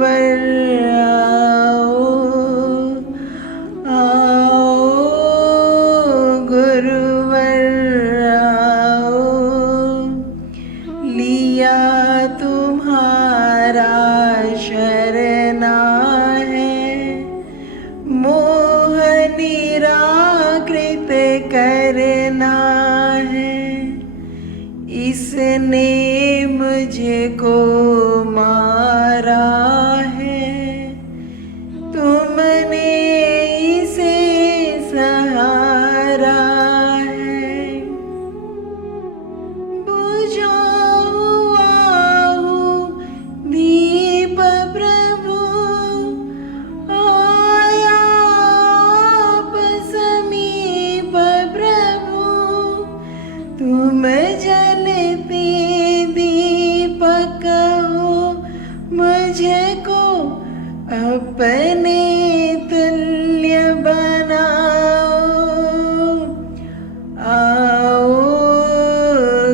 गुरुवर आओ, आओ गुरुवर आओ, लिया तुम्हारा शरणा है, मोह निराकृत करना है। इसने मुझको मारा है, तुमने इसे सहारा है। बुझा हुआ हूँ दीप प्रभु, आया आप समीप प्रभु, तुम जलते दीपक हो, मुझको अपने तुल्य बनाओ। आओ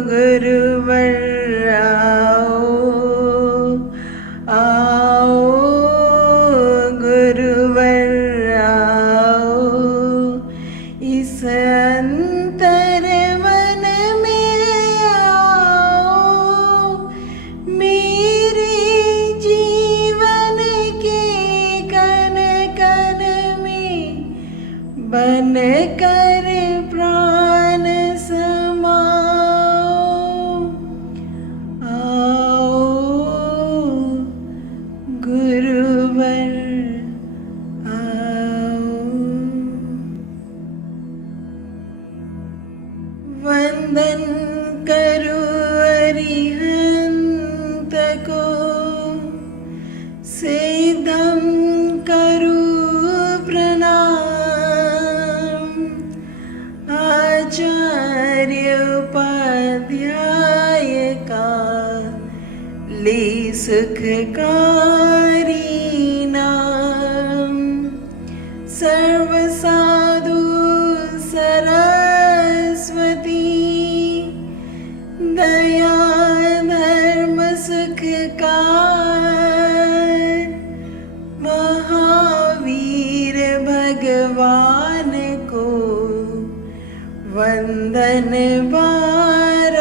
गुरुवर आओ, आओ गुरुवर आओ, इस अंतर मन में आओ, मेरे जीवन के कण कण में बन कर प्राण समाओ। आओ गुरुवर आओ। वंदन करो अरिहंत को, सिद्धम करो प्रणाम, आचार्य उपाध्याय का ले सुखकारी नाम, सर्व साधु सरस्वती, दया धर्म सुखकार, महावीर भगवान को वंदन बारंबार,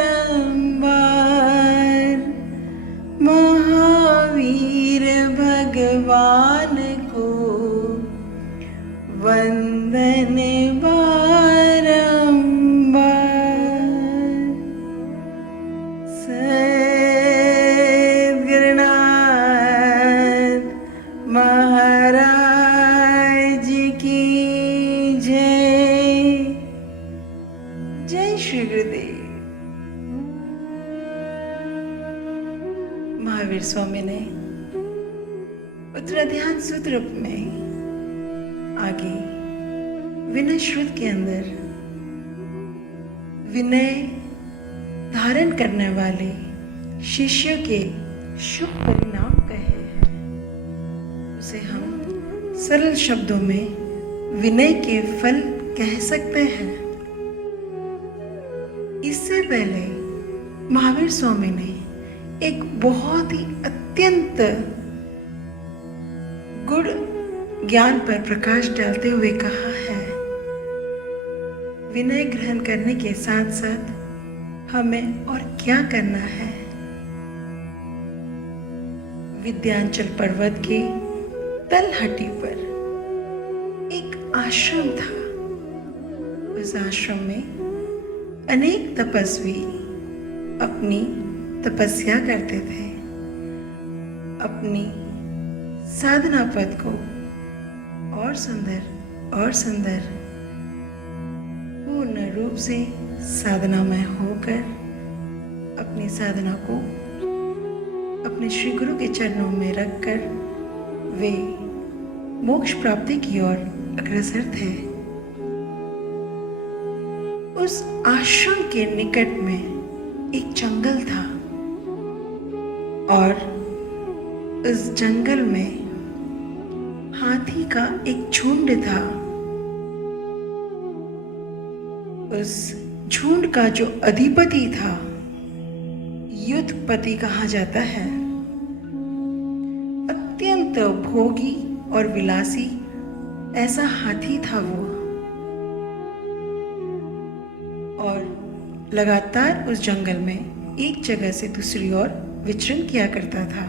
महावीर भगवान को वंदन बारंबार। सद्गुरुनाथ महाराज की जय। जय श्री गुरुदेव। महावीर स्वामी ने उत्तराध्यान सूत्र में आगे विनय श्रुत के अंदर विनय धारण करने वाले शिष्यों के शुभ परिणाम कहे हैं। उसे हम सरल शब्दों में विनय के फल कह सकते हैं। इससे पहले महावीर स्वामी ने एक बहुत ही अत्यंत गुड़ ज्ञान पर प्रकाश डालते हुए कहा है, विनय ग्रहण करने के साथ साथ हमें और क्या करना है। विंध्याचल पर्वत के तलहटी पर एक आश्रम था। उस आश्रम में अनेक तपस्वी अपनी तपस्या करते थे, अपनी साधना पद को और सुंदर पूर्ण रूप से साधनामय होकर अपनी साधना को अपने श्री गुरु के चरणों में रखकर वे मोक्ष प्राप्ति की ओर अग्रसर थे। उस आश्रम के निकट में एक जंगल था और उस जंगल में हाथी का एक झुंड था। उस झुंड का जो अधिपति था, युद्धपति कहा जाता है, अत्यंत अत्यंत भोगी और विलासी ऐसा हाथी था वो, और लगातार उस जंगल में एक जगह से दूसरी ओर विचरण किया करता था।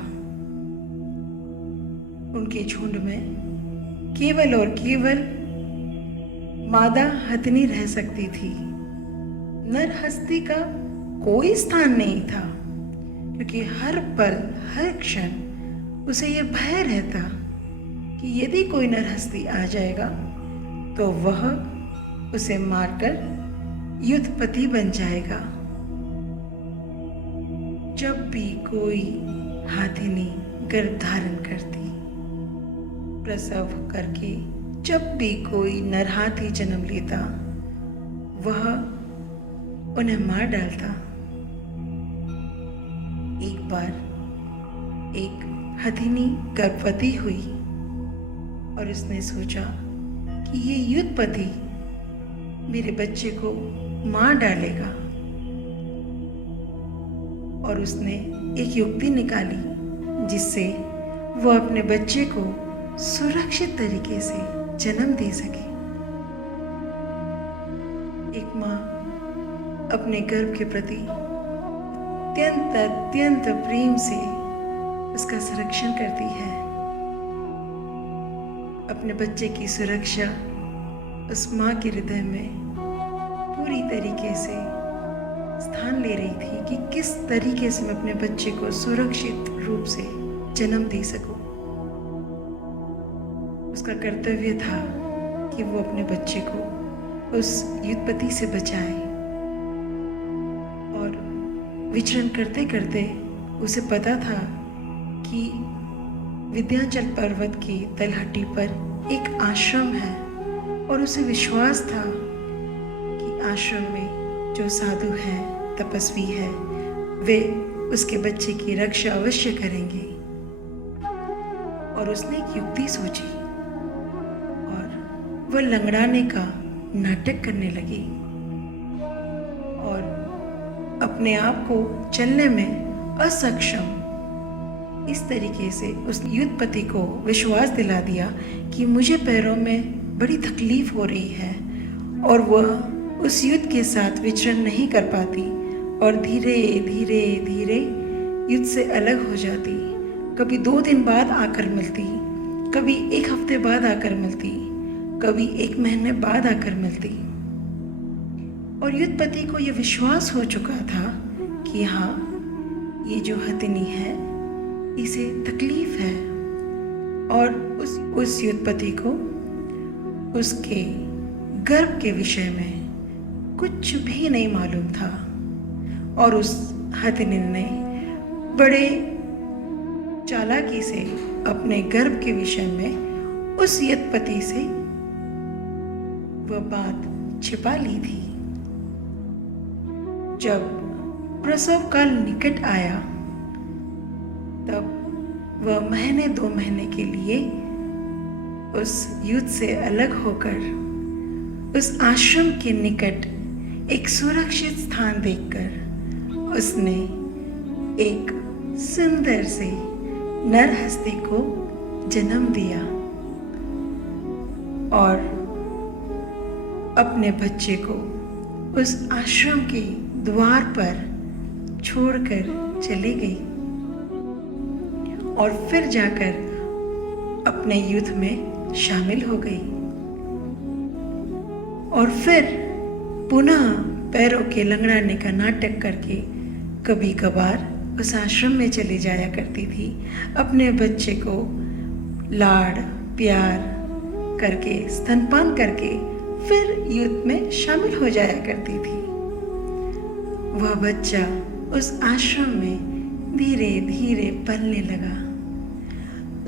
उनके झुंड में केवल और केवल मादा हथनी रह सकती थी। नर हस्ती का कोई स्थान नहीं था, क्योंकि हर पल हर क्षण उसे यह भय रहता कि यदि कोई नर हस्ती आ जाएगा तो वह उसे मारकर युद्धपति बन जाएगा। जब भी कोई हाथिनी गर्भ धारण करती, प्रसव करके जब भी कोई नर हाथी जन्म लेता, वह उन्हें मार डालता। एक बार एक हथिनी गर्भवती हुई और उसने सोचा कि ये युद्धपति मेरे बच्चे को मार डालेगा, और उसने एक युक्ति निकाली जिससे वो अपने बच्चे को सुरक्षित तरीके से जन्म दे सके। एक माँ अपने गर्भ के प्रति अत्यंत अत्यंत प्रेम से उसका संरक्षण करती है। अपने बच्चे की सुरक्षा उस माँ के हृदय में पूरी तरीके से स्थान ले रही थी कि किस तरीके से मैं अपने बच्चे को सुरक्षित रूप से जन्म दे सकूं। उसका कर्तव्य था कि वो अपने बच्चे को उस युद्धपति से बचाए, और विचरण करते करते उसे पता था कि विंध्याचल पर्वत की तलहटी पर एक आश्रम है, और उसे विश्वास था कि आश्रम में जो साधु हैं, तपस्वी है, वे उसके बच्चे की रक्षा अवश्य करेंगे। और उसने एक युक्ति सोची और वह लंगड़ाने का नाटक करने लगी और अपने आप को चलने में असक्षम इस तरीके से उस युद्धपति को विश्वास दिला दिया कि मुझे पैरों में बड़ी तकलीफ हो रही है, और वह उस युद्ध के साथ विचरण नहीं कर पाती और धीरे धीरे धीरे युद्ध से अलग हो जाती। कभी 2 दिन बाद आकर मिलती, कभी 1 हफ्ते बाद आकर मिलती, कभी 1 महीने बाद आकर मिलती। और युद्धपति को यह विश्वास हो चुका था कि हाँ, ये जो हथिनी है इसे तकलीफ है, और उस युद्धपति को उसके गर्भ के विषय में कुछ भी नहीं मालूम था। और उस हथिनी ने बड़े चालाकी से अपने गर्भ के विषय में उस युद्धपति से वह बात छिपा ली थी। जब प्रसव काल निकट आया, तब वह महीने 2 महीने के लिए उस युद्ध से अलग होकर उस आश्रम के निकट एक सुरक्षित स्थान देखकर उसने एक सुंदर से नर हस्ती को जन्म दिया और अपने बच्चे को उस आश्रम के द्वार पर छोड़कर चली गई, और फिर जाकर अपने युद्ध में शामिल हो गई, और फिर पुनः पैरों के लंगड़ाने का नाटक करके कभी कभार उस आश्रम में चली जाया करती थी। अपने बच्चे को लाड़ प्यार करके स्तनपान करके फिर युद्ध में शामिल हो जाया करती थी। वह बच्चा उस आश्रम में धीरे धीरे पलने लगा।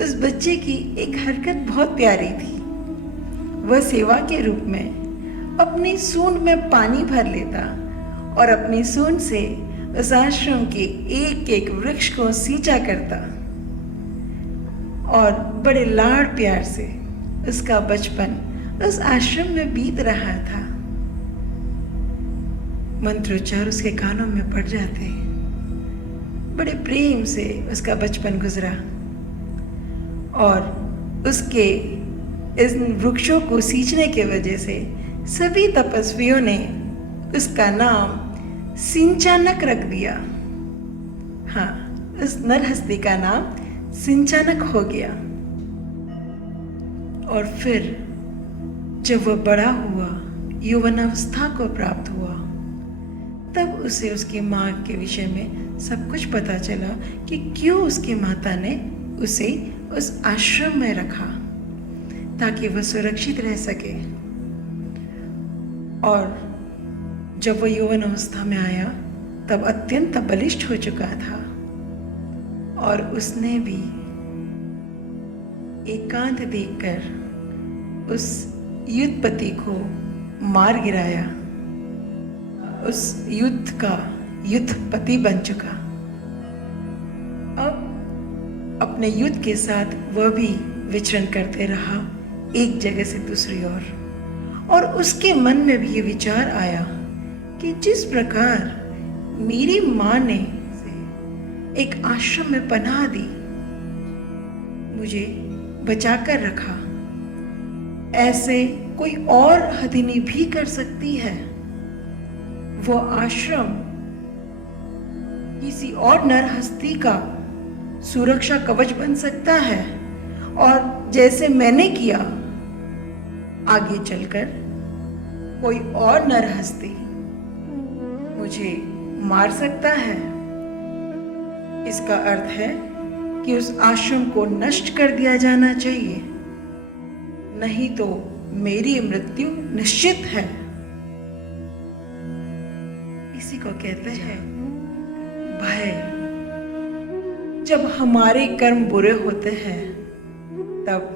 उस बच्चे की एक हरकत बहुत प्यारी थी। वह सेवा के रूप में अपनी सूंड में पानी भर लेता और अपनी सूंड से उस आश्रम के एक एक वृक्ष को सींचा करता, और बड़े लाड़ प्यार से उसका बचपन उस आश्रम में बीत रहा था। मंत्रोच्चार उसके कानों में पड़ जाते। बड़े प्रेम से उसका बचपन गुजरा, और उसके इन वृक्षों को सींचने के वजह से सभी तपस्वियों ने उसका नाम सिंचानक रख दिया। हाँ, उस नरहस्ती का नाम सिंचानक हो गया। और फिर जब वह बड़ा हुआ, यौवनावस्था को प्राप्त हुआ, तब उसे उसकी माँ के विषय में सब कुछ पता चला कि क्यों उसकी माता ने उसे उस आश्रम में रखा, ताकि वह सुरक्षित रह सके। और जब वह यौवन अवस्था में आया तब अत्यंत बलिष्ठ हो चुका था और उसने भी एकांत देखकर उस युद्धपति को मार गिराया। उस युद्ध का युद्धपति बन चुका। अब अपने युद्ध के साथ वह भी विचरण करते रहा एक जगह से दूसरी ओर। और उसके मन में भी ये विचार आया कि जिस प्रकार मेरी माँ ने एक आश्रम में पनाह दी, मुझे बचाकर रखा, ऐसे कोई और हथिनी भी कर सकती है। वो आश्रम किसी और नरहस्ती का सुरक्षा कवच बन सकता है और जैसे मैंने किया, आगे चलकर कोई और नरहस्ती मुझे मार सकता है। इसका अर्थ है कि उस आश्रम को नष्ट कर दिया जाना चाहिए, नहीं तो मेरी मृत्यु निश्चित है। इसी को कहते हैं भय। जब हमारे कर्म बुरे होते हैं तब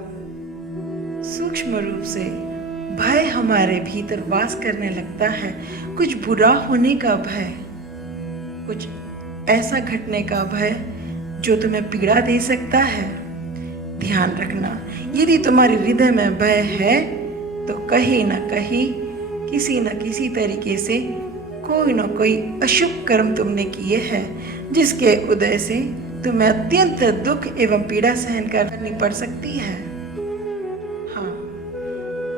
सूक्ष्म रूप से भय हमारे भीतर वास करने लगता है। कुछ बुरा होने का भय, कुछ ऐसा घटने का भय जो तुम्हें पीड़ा दे सकता है। ध्यान रखना, यदि तुम्हारे हृदय में भय है तो कहीं ना कहीं किसी न किसी तरीके से कोई ना कोई अशुभ कर्म तुमने किए हैं, जिसके उदय से तुम्हें अत्यंत दुख एवं पीड़ा सहन करनी पड़ सकती है। हाँ,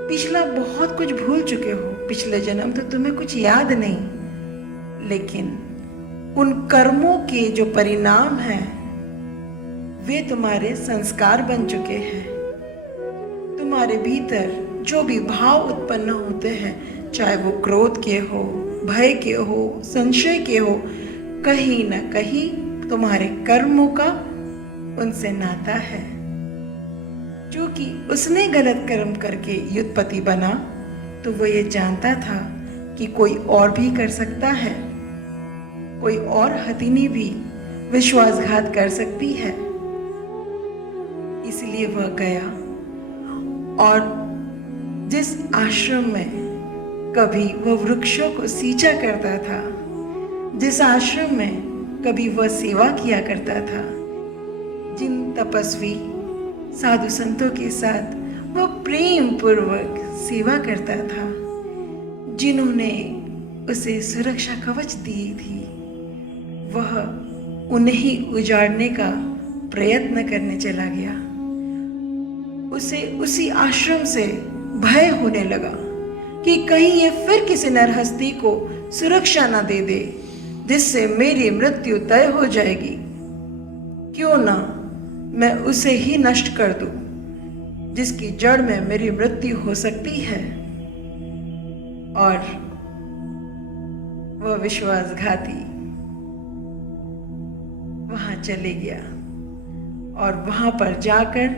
पिछला बहुत कुछ भूल चुके हो, पिछले जन्म तो तुम्हें कुछ याद नहीं, लेकिन उन कर्मों के जो परिणाम हैं वे तुम्हारे संस्कार बन चुके हैं। तुम्हारे भीतर जो भी भाव उत्पन्न होते हैं, चाहे वो क्रोध के हो, भय के हो, संशय के हो, कहीं ना कहीं तुम्हारे कर्मों का उनसे नाता है। क्योंकि उसने गलत कर्म करके युद्धपति बना तो वो ये जानता था कि कोई और भी कर सकता है, कोई और हथिनी भी विश्वासघात कर सकती है। इसलिए वह गया और जिस आश्रम में कभी वह वृक्षों को सींचा करता था, जिस आश्रम में कभी वह सेवा किया करता था, जिन तपस्वी साधु संतों के साथ वह प्रेम पूर्वक सेवा करता था, जिन्होंने उसे सुरक्षा कवच दी थी, वह उन्हें उजाड़ने का प्रयत्न करने चला गया। उसे उसी आश्रम से भय होने लगा कि कहीं ये फिर किसी नरहस्ती को सुरक्षा न दे दे, जिससे मेरी मृत्यु तय हो जाएगी। क्यों ना मैं उसे ही नष्ट कर दूं, जिसकी जड़ में मेरी मृत्यु हो सकती है। और वह विश्वासघाती वहां चले गया और वहां पर जाकर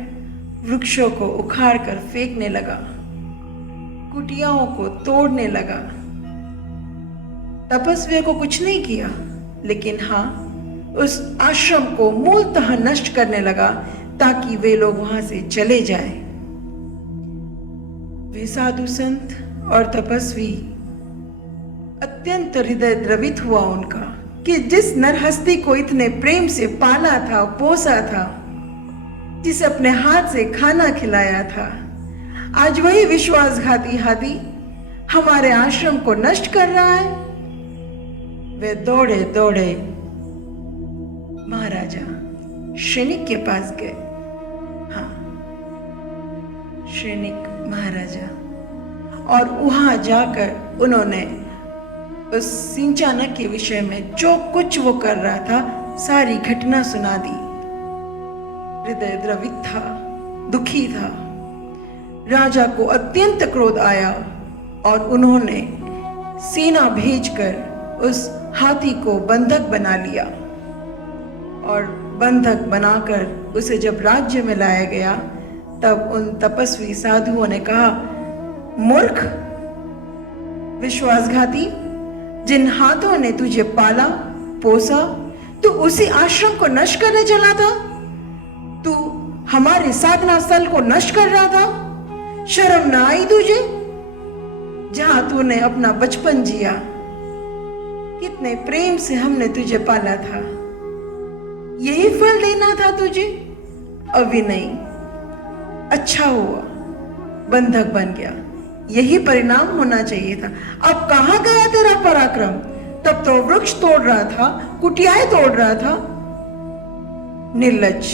वृक्षों को उखाड़ कर फेंकने लगा, कुटियाओं को तोड़ने लगा। तपस्वियों को कुछ नहीं किया, लेकिन हाँ, उस आश्रम को मूलतः नष्ट करने लगा ताकि वे लोग वहां से चले जाएं। वे साधु संत और तपस्वी अत्यंत हृदय द्रवित हुआ उनका कि जिस नरहस्ती को इतने प्रेम से पाला था, पोसा था, जिसे अपने हाथ से खाना खिलाया था, आज वही विश्वासघाती हाथी हमारे आश्रम को नष्ट कर रहा है। वे दौड़े दौड़े महाराजा शनिक के पास गए। हाँ, श्रेनिक महाराजा। और वहां जाकर उन्होंने उस सिंचानक के विषय में जो कुछ वो कर रहा था सारी घटना सुना दी। हृदय द्रवित था, दुखी था। राजा को अत्यंत क्रोध आया और उन्होंने सेना भेजकर उस हाथी को बंधक बना लिया। और बंधक बनाकर उसे जब राज्य में लाया गया तब उन तपस्वी साधुओं ने कहा, मूर्ख, विश्वासघाती, जिन हाथों ने तुझे पाला पोसा, तू उसी आश्रम को नष्ट करने चला था। तू हमारे साधना स्थल को नष्ट कर रहा था। शर्म ना आई तुझे? जहां तूने अपना बचपन जिया, कितने प्रेम से हमने तुझे पाला था, यही फल देना था तुझे? अभी नहीं, अच्छा हुआ बंधक बन गया, यही परिणाम होना चाहिए था। अब कहां गया तेरा पराक्रम? तब तो वृक्ष तोड़ रहा था, कुटियाएं तोड़ रहा था। निर्लज्ज।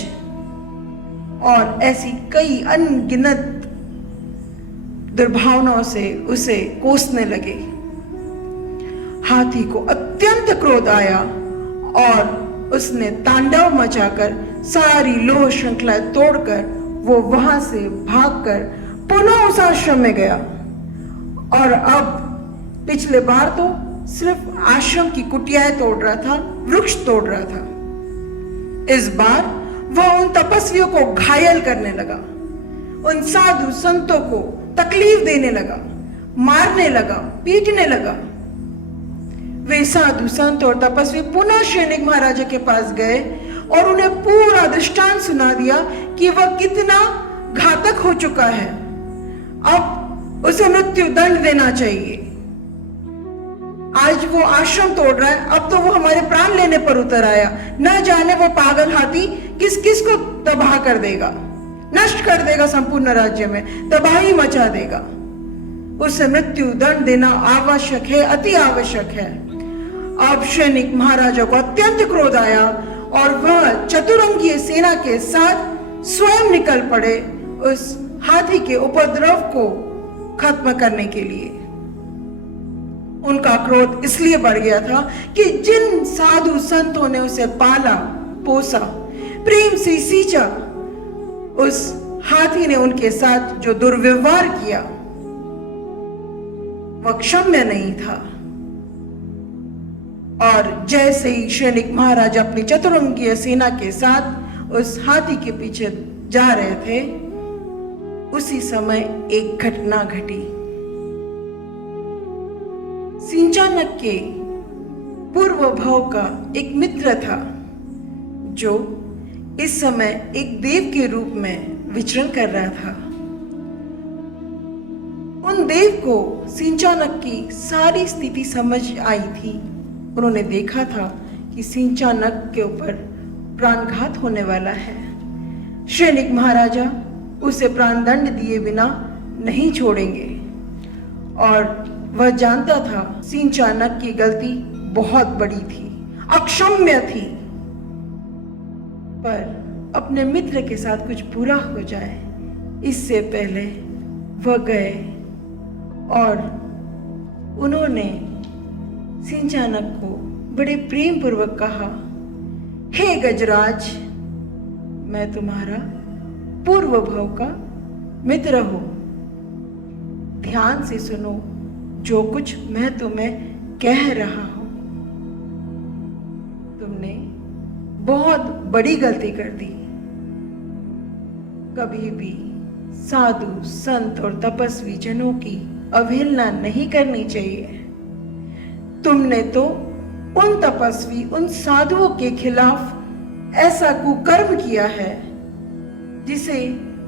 और ऐसी कई अनगिनत दुर्भावनाओं से उसे कोसने लगे। हाथी को अत्यंत क्रोध आया और उसने तांडव मचाकर सारी लोह श्रृंखला तोड़कर वो वहां से भागकर पुनः उस आश्रम में गया। और अब पिछले बार तो सिर्फ आश्रम की कुटियाएं तोड़ रहा था, वृक्ष तोड़ रहा था। इस बार वह उन तपस्वियों को घायल करने लगा, उन साधु संतों को तकलीफ देने लगा, मारने लगा, पीटने लगा। वे साधु संत और तपस्वी पुनः श्रेनिक महाराजा के पास गए और उन्हें पूरा दृष्टांत सुना दिया कि वह कितना घातक हो चुका है। अब उसे मृत्यु दंड देना चाहिए। आज वो आश्रम तोड़ रहा है, अब तो वो हमारे प्राण लेने पर उतर आया। न जाने वो पागल हाथी किस किस को तबाह कर देगा, नष्ट कर देगा, संपूर्ण राज्य में तबाही मचा देगा। उसे मृत्यु दंड देना आवश्यक है, अति आवश्यक है। अब श्रेनिक महाराजा को अत्यंत क्रोध आया और वह चतुरंगीय सेना के साथ स्वयं निकल पड़े उस हाथी के उपद्रव को खत्म करने के लिए। उनका क्रोध इसलिए बढ़ गया था कि जिन साधु संतों ने उसे पाला पोसा, प्रेम से सींचा, उस हाथी ने उनके साथ जो दुर्व्यवहार किया वह क्षम्य नहीं था। और जैसे ही श्रेनिक महाराज अपनी चतुरंगीय सेना के साथ उस हाथी के पीछे जा रहे थे, उसी समय एक घटना घटी। सिंचानक के पूर्व भाव का एक मित्र था जो इस समय एक देव के रूप में विचरण कर रहा था। उन देव को सिंचानक की सारी स्थिति समझ आई थी। उन्होंने देखा था कि सिंचानक के ऊपर प्राणघात होने वाला है। श्रेनिक महाराजा उसे प्राणदंड दिए बिना नहीं छोड़ेंगे और वह जानता था सिंचानक की गलती बहुत बड़ी थी, अक्षम्य थी। पर अपने मित्र के साथ कुछ बुरा हो जाए इससे पहले वह गए और उन्होंने सिंचानक को बड़े प्रेम पूर्वक कहा, हे गजराज, मैं तुम्हारा पूर्व भाव का मित्र हूं। ध्यान से सुनो जो कुछ मैं तुम्हें कह रहा हूं। तुमने बहुत बड़ी गलती कर दी। कभी भी साधु संत और तपस्वी जनों की अवहेलना नहीं करनी चाहिए। तुमने तो उन तपस्वी, उन साधुओं के खिलाफ ऐसा कुकर्म किया है जिसे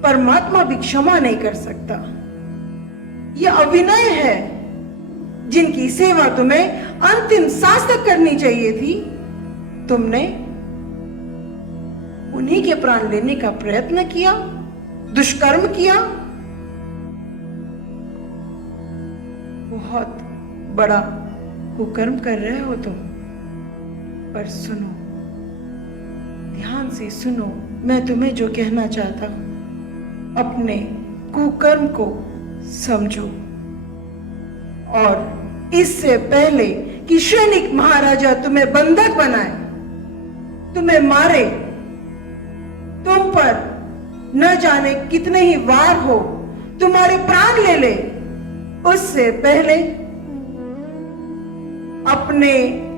परमात्मा भी क्षमा नहीं कर सकता। यह अविनय है जिनकी सेवा तुम्हें अंतिम सांस तक करनी चाहिए थी। तुमने उन्हीं के प्राण लेने का प्रयत्न किया, दुष्कर्म किया। बहुत बड़ा कुकर्म कर रहे हो तुम। पर सुनो, ध्यान से सुनो, मैं तुम्हें जो कहना चाहता हूं। अपने कुकर्म को समझो। और इससे पहले कि श्रेनिक महाराजा तुम्हें बंधक बनाए, तुम्हें मारे, तुम पर न जाने कितने ही वार हो, तुम्हारे प्राण ले ले, उससे पहले अपने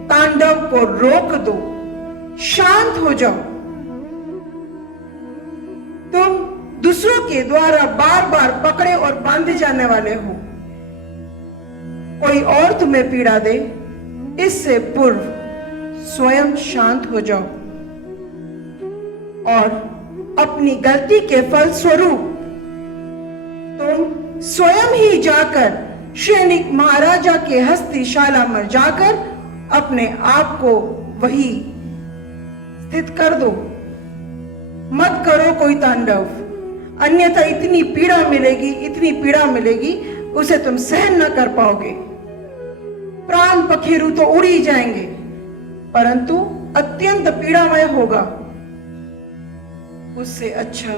तांडव को रोक दो, शांत हो जाओ। तुम दूसरों के द्वारा बार बार पकड़े और बांधे जाने वाले हो। कोई और तुम्हें पीड़ा दे, इससे पूर्व स्वयं शांत हो जाओ और अपनी गलती के फलस्वरूप तुम स्वयं ही जाकर श्रेनिक महाराजा के हस्तिशाला में जाकर अपने आप को वही स्थित कर दो। मत करो कोई तांडव, अन्यथा इतनी पीड़ा मिलेगी उसे तुम सहन न कर पाओगे। प्राण पखेरु तो उड़ ही जाएंगे, परंतु अत्यंत पीड़ामय होगा। उससे अच्छा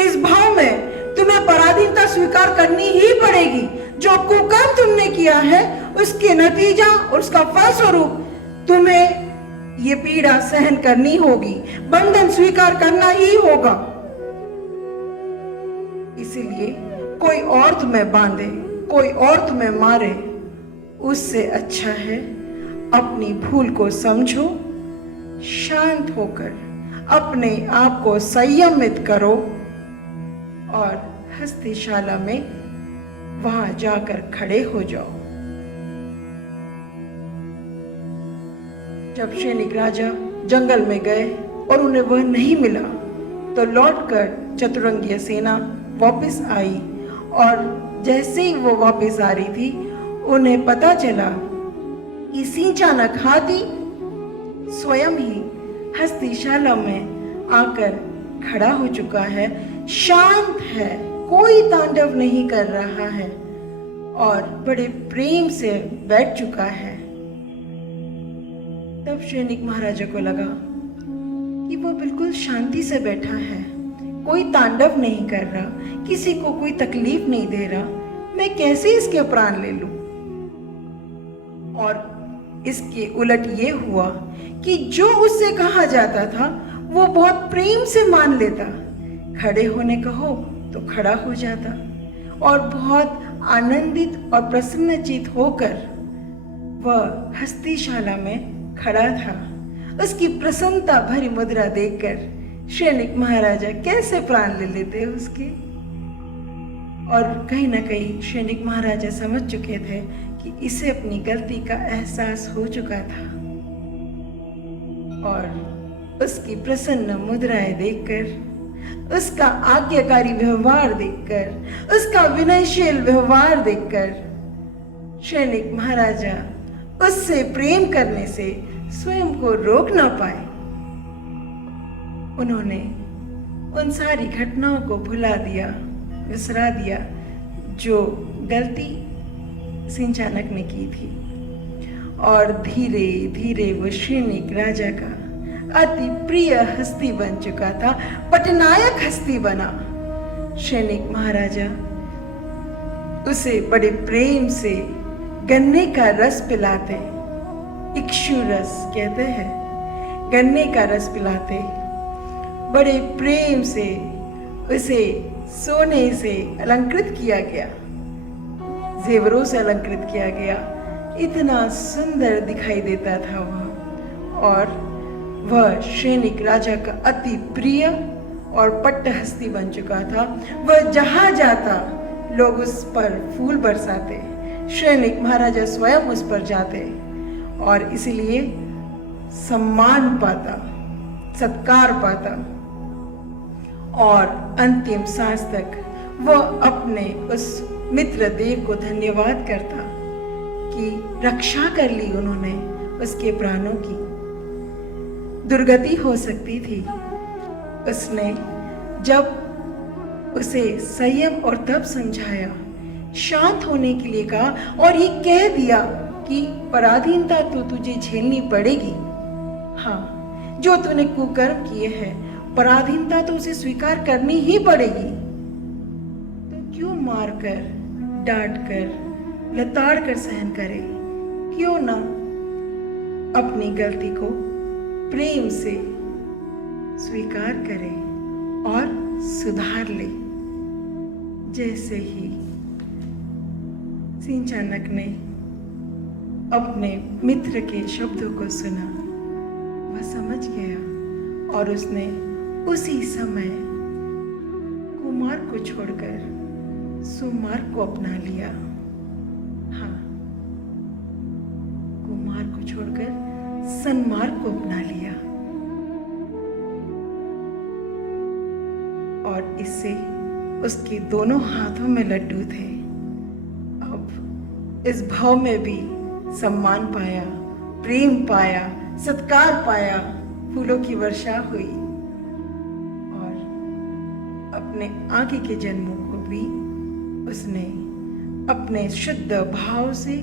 इस भाव में तुम्हें पराधीनता स्वीकार करनी ही पड़ेगी। जो कुकर्म तुमने किया है उसके नतीजा और उसका फलस्वरूप तुम्हें ये पीड़ा सहन करनी होगी, बंधन स्वीकार करना ही होगा। इसीलिए कोई और तुम्हें बांधे, कोई और तुम्हें मारे, उससे अच्छा है अपनी भूल को समझो, शांत होकर अपने आप को संयमित करो और हस्तिशाला में वहां जाकर खड़े हो जाओ। जब श्रेनिक राजा जंगल में गए और उन्हें वह नहीं मिला तो लौटकर चतुरंगीय सेना वापस आई, और जैसे ही वो वापस आ रही थी उन्हें पता चला कि सिंचानक हाथी स्वयं ही हस्तिशाला में आकर खड़ा हो चुका है, शांत है, कोई तांडव नहीं कर रहा है और बड़े प्रेम से बैठ चुका है। तब श्रेनिक महाराजा को लगा कि वो बिल्कुल शांति से बैठा है, कोई तांडव नहीं कर रहा, किसी को कोई तकलीफ नहीं दे रहा, मैं कैसे इसके प्राण ले लूं। और इसके उलट ये हुआ कि जो उससे कहा जाता था वो बहुत प्रेम से मान लेता, खड़े होने कहो तो खड़ा हो जाता और बहुत आनंदित और प्रसन्नचित होकर वह हस्तिशाला में खड़ा था। उसकी प्रसन्नता भरी मुद्रा देखकर श्रेनिक महाराजा कैसे प्राण ले लेते उसके। और कहीं ना कहीं श्रेनिक महाराजा समझ चुके थे कि इसे अपनी गलती का एहसास हो चुका था और उसकी प्रसन्न मुद्राएं देखकर, उसका आज्ञाकारी व्यवहार देखकर, उसका विनयशील व्यवहार देखकर श्रेनिक महाराजा उससे प्रेम करने से स्वयं को रोक ना पाए। उन्होंने उन सारी घटनाओं को भुला दिया, विसरा दिया जो गलती सिंचानक ने की थी, और धीरे धीरे वो श्रेनिक राजा का अति प्रिय हस्ती बन चुका था, पटनायक हस्ती बना। श्रेनिक महाराजा उसे बड़े प्रेम से गन्ने का रस पिलाते, इक्षु रस कहते हैं, गन्ने का रस पिलाते, बड़े प्रेम से उसे सोने से अलंकृत किया गया, जेवरों से अलंकृत किया गया। इतना सुंदर दिखाई देता था वह, और वह श्रेनिक राजा का अति प्रिय और पट्ट हस्ती बन चुका था। वह जहां जाता लोग उस पर फूल बरसाते, श्रेनिक महाराजा स्वयं उस पर जाते और इसलिए सम्मान पाता, सत्कार पाता, और अंतिम सांस तक वह अपने उस मित्र देव को धन्यवाद करता कि रक्षा कर ली उन्होंने उसके प्राणों की। दुर्गति हो सकती थी, उसने जब उसे संयम और तब समझाया, शांत होने के लिए कहा और ये कह दिया कि पराधीनता तो तुझे झेलनी पड़ेगी। हाँ, जो तूने कुकर्म किए हैं, पराधीनता तो उसे स्वीकार करनी ही पड़ेगी। मारकर, डांटकर, लताड़ कर सहन करे, क्यों ना अपनी गलती को प्रेम से स्वीकार करे और सुधार ले। जैसे ही सिंचानक ने अपने मित्र के शब्दों को सुना, वह समझ गया और उसने उसी समय कुमार को छोड़कर सुमार्ग को अपना लिया। हाँ, कुमार को छोड़कर सन्मार्ग को अपना लिया और इससे उसके दोनों हाथों में लड्डू थे। अब इस भाव में भी सम्मान पाया, प्रेम पाया, सत्कार पाया, फूलों की वर्षा हुई और अपने आगे के जन्मों को भी उसने अपने शुद्ध भाव से,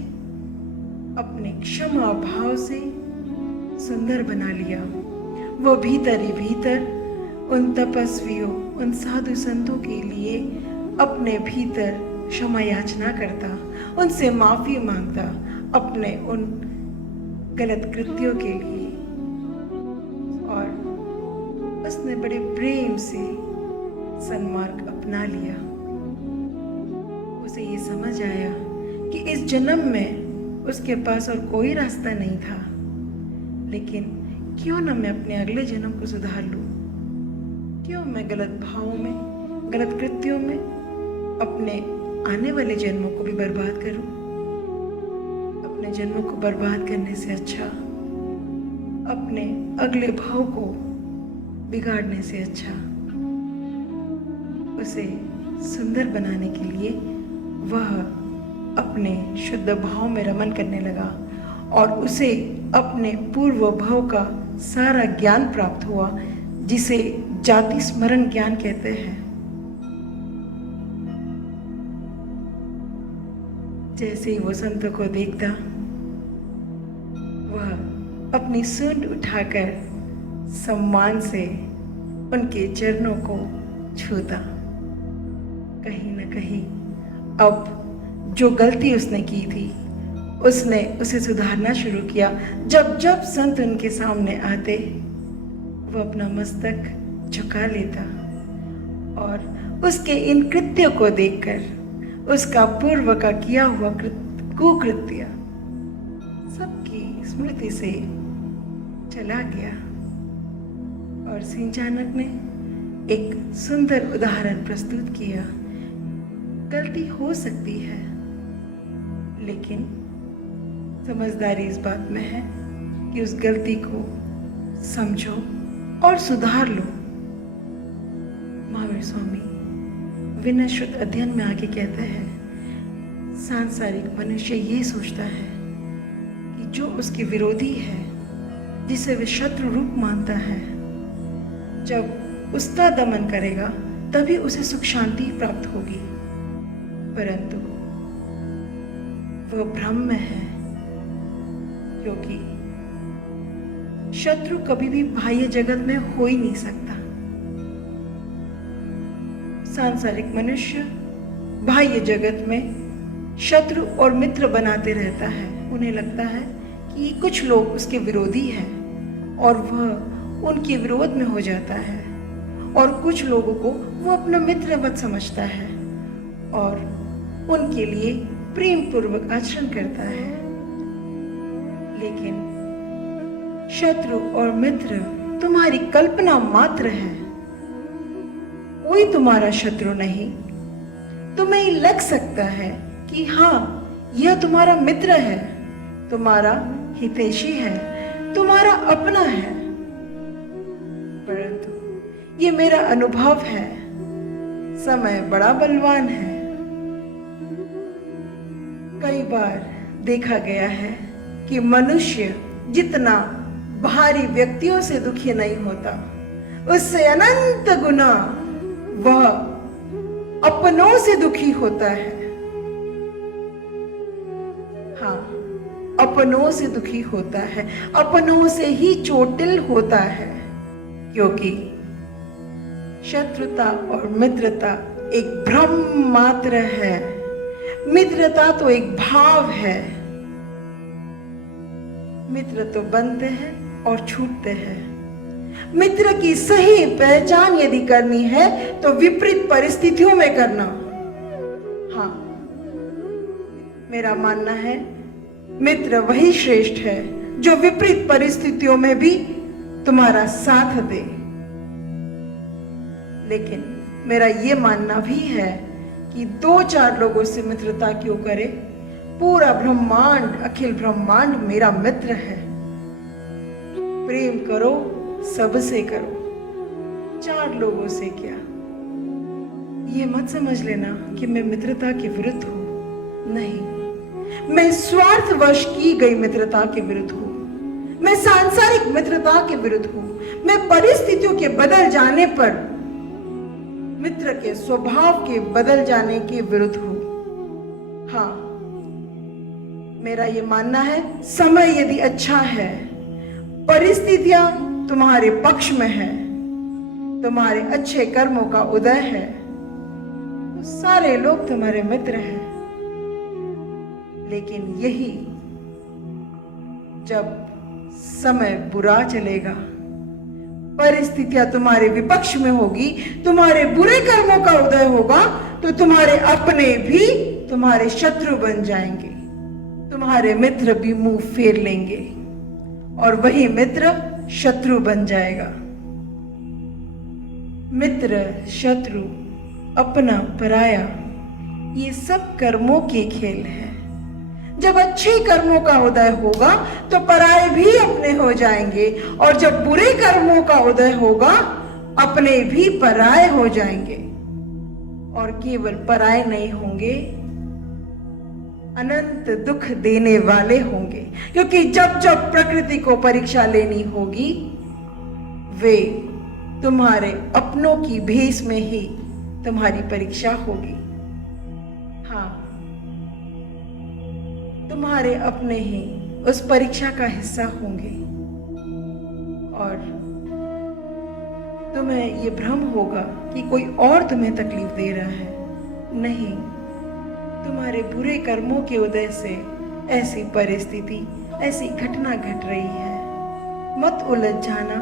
अपने क्षमा भाव से सुंदर बना लिया। वो भीतर ही भीतर उन तपस्वियों, उन साधु संतों के लिए अपने भीतर क्षमा याचना करता, उनसे माफी मांगता अपने उन गलत कृत्यों के लिए। और उसने बड़े प्रेम से सन्मार्ग अपना लिया। उसे ये समझ आया कि इस जन्म में उसके पास और कोई रास्ता नहीं था, लेकिन क्यों न मैं अपने अगले जन्म को सुधार लूं। क्यों मैं गलत भावों में, गलत कृत्यों में अपने आने वाले जन्मों को भी बर्बाद करूं। अपने जन्मों को बर्बाद करने से अच्छा अपने अगले भाव को बिगाड़ने से अच्छा उसे सुंदर बनाने के लिए वह अपने शुद्ध भाव में रमन करने लगा और उसे अपने पूर्व भाव का सारा ज्ञान प्राप्त हुआ, जिसे जाति स्मरण ज्ञान कहते हैं। जैसे ही वो संतों को देखता, वह अपनी सूंड उठाकर सम्मान से उनके चरणों को छूता। कहीं न कहीं अब जो गलती उसने की थी, उसने उसे सुधारना शुरू किया। जब जब संत उनके सामने आते, वो अपना मस्तक झुका लेता और उसके इन कृत्यों को देखकर उसका पूर्व का किया हुआ कुकृत्य सबकी स्मृति से चला गया। और सिंचानक ने एक सुंदर उदाहरण प्रस्तुत किया। गलती हो सकती है, लेकिन समझदारी इस बात में है कि उस गलती को समझो और सुधार लो। महावीर स्वामी विनय शुद्ध अध्ययन में आगे कहते हैं, सांसारिक मनुष्य ये सोचता है कि जो उसके विरोधी है, जिसे वह शत्रु रूप मानता है, जब उसका दमन करेगा तभी उसे सुख शांति प्राप्त होगी। परंतु वह भ्रम में है, क्योंकि शत्रु कभी भी बाह्य जगत में हो ही नहीं सकता। सांसारिक मनुष्य बाह्य जगत में शत्रु और मित्र बनाते रहता है। उन्हें लगता है कि कुछ लोग उसके विरोधी हैं और वह उनके विरोध में हो जाता है, और कुछ लोगों को वो अपना मित्रवत समझता है और उनके लिए प्रेम पूर्वक आचरण करता है। लेकिन शत्रु और मित्र तुम्हारी कल्पना मात्र है, कोई तुम्हारा शत्रु नहीं। तुम्हें लग सकता है कि हाँ, यह तुम्हारा मित्र है, तुम्हारा हितैषी है, तुम्हारा अपना है, परंतु ये मेरा अनुभव है, समय बड़ा बलवान है। कई बार देखा गया है कि मनुष्य जितना बाहरी व्यक्तियों से दुखी नहीं होता, उससे अनंत गुना वह अपनों से दुखी होता है। हाँ, अपनों से दुखी होता है, अपनों से ही चोटिल होता है, क्योंकि शत्रुता और मित्रता एक भ्रम मात्र है। मित्रता तो एक भाव है। मित्र तो बनते हैं और छूटते हैं। मित्र की सही पहचान यदि करनी है तो विपरीत परिस्थितियों में करना। हाँ, मेरा मानना है मित्र वही श्रेष्ठ है जो विपरीत परिस्थितियों में भी तुम्हारा साथ दे। लेकिन मेरा ये मानना भी है कि 2-4 लोगों से मित्रता क्यों करे, पूरा ब्रह्मांड, अखिल ब्रह्मांड मेरा मित्र है। प्रेम करो, सबसे करो, 4 लोगों से क्या। ये मत समझ लेना कि मैं मित्रता के विरुद्ध हूं। नहीं, मैं स्वार्थवश की गई मित्रता के विरुद्ध हूं। मैं सांसारिक मित्रता के विरुद्ध हूं। मैं परिस्थितियों के बदल जाने पर मित्र के स्वभाव के बदल जाने के विरुद्ध हूं। हाँ, मेरा यह मानना है समय यदि अच्छा है, परिस्थितियां तुम्हारे पक्ष में है, तुम्हारे अच्छे कर्मों का उदय है, तो सारे लोग तुम्हारे मित्र हैं। लेकिन यही जब समय बुरा चलेगा, परिस्थितियां तुम्हारे विपक्ष में होगी, तुम्हारे बुरे कर्मों का उदय होगा, तो तुम्हारे अपने भी तुम्हारे शत्रु बन जाएंगे। तुम्हारे मित्र भी मुंह फेर लेंगे और वही मित्र शत्रु बन जाएगा। मित्र, शत्रु, अपना, पराया, ये सब कर्मों के खेल है। जब अच्छे कर्मों का उदय होगा तो पराये भी अपने हो जाएंगे, और जब बुरे कर्मों का उदय होगा अपने भी पराये हो जाएंगे। और केवल पराये नहीं होंगे, अनंत दुख देने वाले होंगे। क्योंकि जब जब प्रकृति को परीक्षा लेनी होगी, वे तुम्हारे अपनों की भेष में ही तुम्हारी परीक्षा होगी। हाँ, तुम्हारे अपने ही उस परीक्षा का हिस्सा होंगे और तुम्हें ये भ्रम होगा कि कोई और तुम्हें तकलीफ दे रहा है। नहीं, तुम्हारे बुरे कर्मों के उदय से ऐसी परिस्थिति, ऐसी घटना घट रही है। मत उलझ जाना।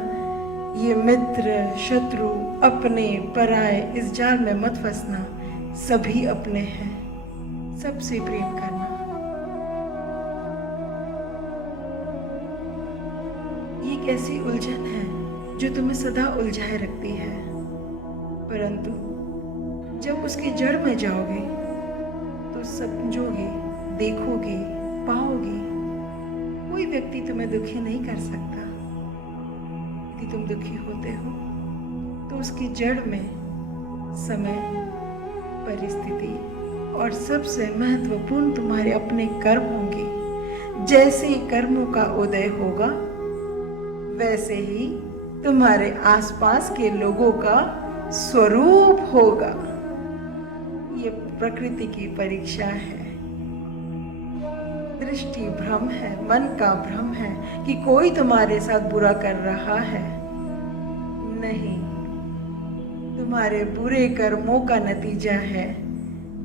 ये मित्र, शत्रु, अपने, पराये, इस जाल में मत फंसना। सभी अपने हैं, सबसे प्रेम करना। ये एक ऐसी उलझन है जो तुम्हें सदा उलझाए रखती है, परंतु जब उसकी जड़ में जाओगे तो समझोगे, देखोगे, पाओगे, कोई व्यक्ति तुम्हें दुखी नहीं कर सकता। यदि तुम दुखी होते हो तो उसकी जड़ में समय, परिस्थिति और सबसे महत्वपूर्ण तुम्हारे अपने कर्म होंगे। जैसे ही कर्मों का उदय होगा, वैसे ही तुम्हारे आसपास के लोगों का स्वरूप होगा। ये प्रकृति की परीक्षा है। दृष्टि भ्रम है, मन का भ्रम है कि कोई तुम्हारे साथ बुरा कर रहा है। नहीं, तुम्हारे बुरे कर्मों का नतीजा है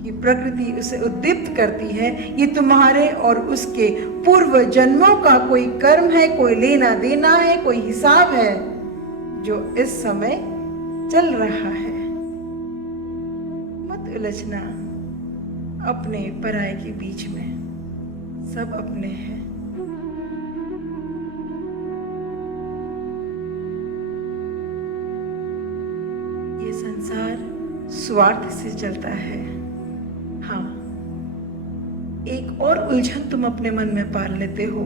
कि प्रकृति उसे उद्दीप्त करती है। ये तुम्हारे और उसके पूर्व जन्मों का कोई कर्म है, कोई लेना देना है, कोई हिसाब है जो इस समय चल रहा है। मत उलझना अपने पराये के बीच में। सब अपने हैं। ये संसार स्वार्थ से चलता है। हाँ, एक और उलझन तुम अपने मन में पाल लेते हो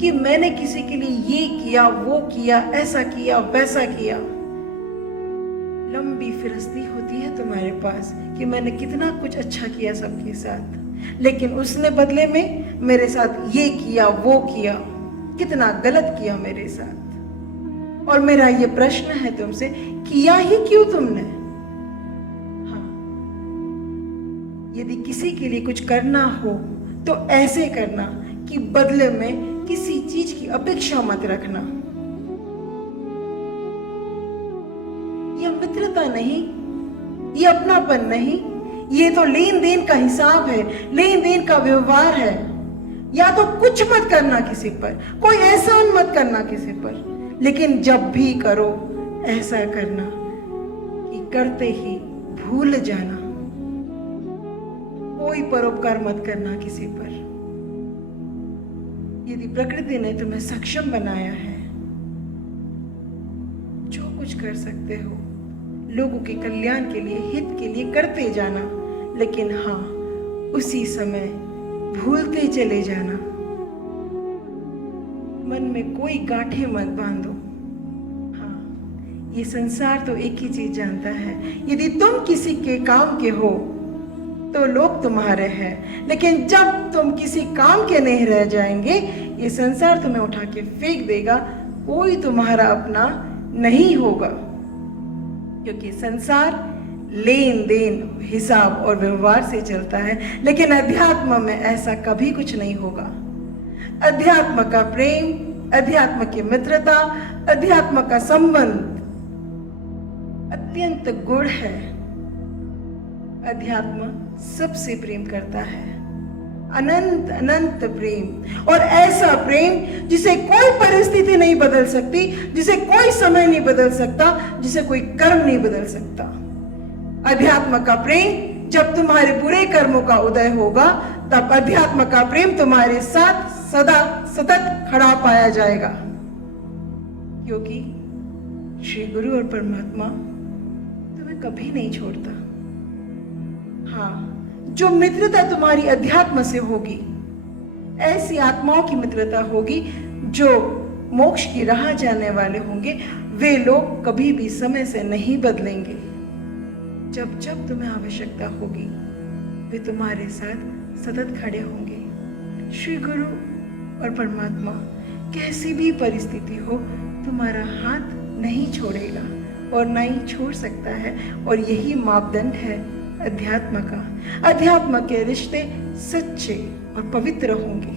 कि मैंने किसी के लिए ये किया, वो किया, ऐसा किया, वैसा किया। लंबी फिरस्ती होती है तुम्हारे पास कि मैंने कितना कुछ अच्छा किया सबके साथ, लेकिन उसने बदले में मेरे साथ ये किया, वो किया, कितना गलत किया मेरे साथ। और मेरा ये प्रश्न है तुमसे, किया ही क्यों तुमने? हाँ, यदि किसी के लिए कुछ करना हो तो ऐसे करना कि बदले में किसी चीज की अपेक्षा मत रखना। यह मित्रता नहीं, ये अपनापन नहीं, ये तो लेन देन का हिसाब है, लेन देन का व्यवहार है। या तो कुछ मत करना किसी पर, कोई एहसान मत करना किसी पर, लेकिन जब भी करो ऐसा करना कि करते ही भूल जाना। कोई परोपकार मत करना किसी पर। यदि प्रकृति ने तुम्हें सक्षम बनाया है, जो कुछ कर सकते हो लोगों के कल्याण के लिए, हित के लिए करते जाना, लेकिन हाँ, उसी समय भूलते चले जाना। मन में कोई गांठें मत बांधो। हाँ, ये संसार तो एक ही चीज जानता है, यदि तुम किसी के काम के हो तो लोग तुम्हारे हैं, लेकिन जब तुम किसी काम के नहीं रह जाएंगे, ये संसार तुम्हें उठा के फेंक देगा। कोई तुम्हारा अपना नहीं होगा, क्योंकि संसार लेन देन, हिसाब और व्यवहार से चलता है, लेकिन अध्यात्म में ऐसा कभी कुछ नहीं होगा। अध्यात्म का प्रेम, अध्यात्म की मित्रता, अध्यात्म का संबंध अत्यंत गुड़ है। अध्यात्म सबसे प्रेम करता है, अनंत अनंत प्रेम, और ऐसा प्रेम जिसे कोई परिस्थिति नहीं बदल सकती, जिसे कोई समय नहीं बदल सकता, जिसे कोई कर्म नहीं बदल सकता। अध्यात्म का प्रेम जब तुम्हारे बुरे कर्मों का उदय होगा, तब अध्यात्म का प्रेम तुम्हारे साथ सदा सतत खड़ा पाया जाएगा, क्योंकि श्री गुरु और परमात्मा तुम्हें कभी नहीं छोड़ता। हाँ, जो मित्रता तुम्हारी अध्यात्म से होगी, ऐसी आत्माओं की मित्रता होगी जो मोक्ष की राह जाने वाले होंगे, वे लोग कभी भी समय से नहीं बदलेंगे। जब जब तुम्हें आवश्यकता होगी, वे तुम्हारे साथ सतत खड़े होंगे। श्री गुरु और परमात्मा कैसी भी परिस्थिति हो तुम्हारा हाथ नहीं छोड़ेगा और ना ही छोड़ सकता है, और यही मापदंड है अध्यात्म का। अध्यात्म के रिश्ते सच्चे और पवित्र होंगे।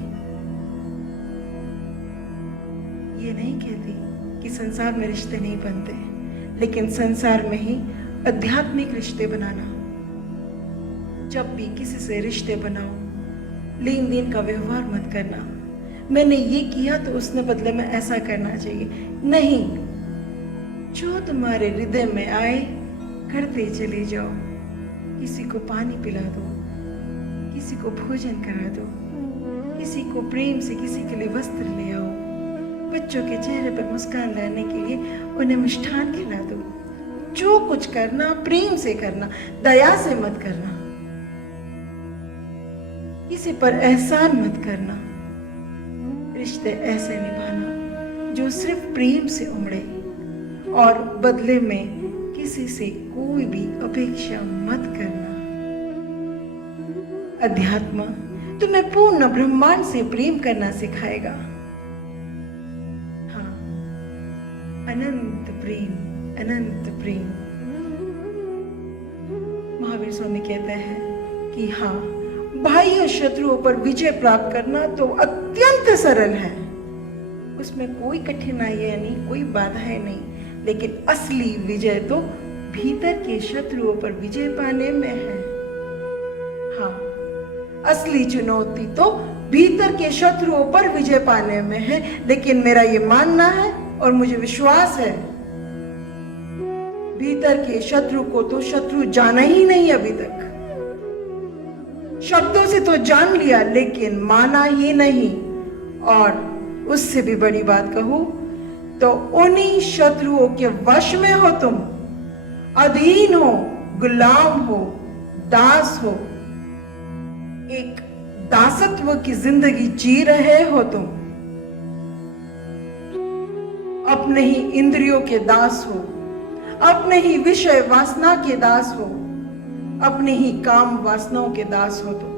ये नहीं कहती कि संसार में रिश्ते नहीं बनते, लेकिन संसार में ही आध्यात्मिक रिश्ते बनाना। जब भी किसी से रिश्ते बनाओ, लेन देन का व्यवहार मत करना, मैंने ये किया तो उसने बदले में ऐसा करना चाहिए, नहीं। जो तुम्हारे हृदय में आए करते चले जाओ। किसी को पानी पिला दो, किसी को भोजन करा दो, किसी को प्रेम से किसी के लिए वस्त्र ले आओ, बच्चों के चेहरे पर मुस्कान लाने के लिए उन्हें मिष्ठान खिला दो। जो कुछ करना प्रेम से करना, दया से मत करना। किसी पर एहसान मत करना। रिश्ते ऐसे निभाना जो सिर्फ प्रेम से उमड़े, और बदले में किसी से कोई भी अपेक्षा मत करना। अध्यात्म तुम्हें पूर्ण ब्रह्मांड से प्रेम करना सिखाएगा। हाँ, अनंत प्रेम, अनंत प्रेम। महावीर स्वामी कहते हैं कि हाँ, बाह्य शत्रुओं पर विजय प्राप्त करना तो अत्यंत सरल है, उसमें कोई कठिनाई नहीं, कोई बाधाएं नहीं, लेकिन असली विजय तो भीतर के शत्रुओं पर विजय पाने में है। हाँ, असली चुनौती तो भीतर के शत्रुओं पर विजय पाने में है, लेकिन मेरा ये मानना है और मुझे विश्वास है, भीतर के शत्रु को तो शत्रु जाना ही नहीं अभी तक। शब्दों से तो जान लिया, लेकिन माना ही नहीं। और उससे भी बड़ी बात कहूं तो उन्हीं शत्रुओं के वश में हो तुम, अधीन हो, गुलाम हो, दास हो, एक दासत्व की जिंदगी जी रहे हो तुम। अपने ही इंद्रियों के दास हो, अपने ही विषय वासना के दास हो, अपने ही काम वासनाओं के दास हो तुम।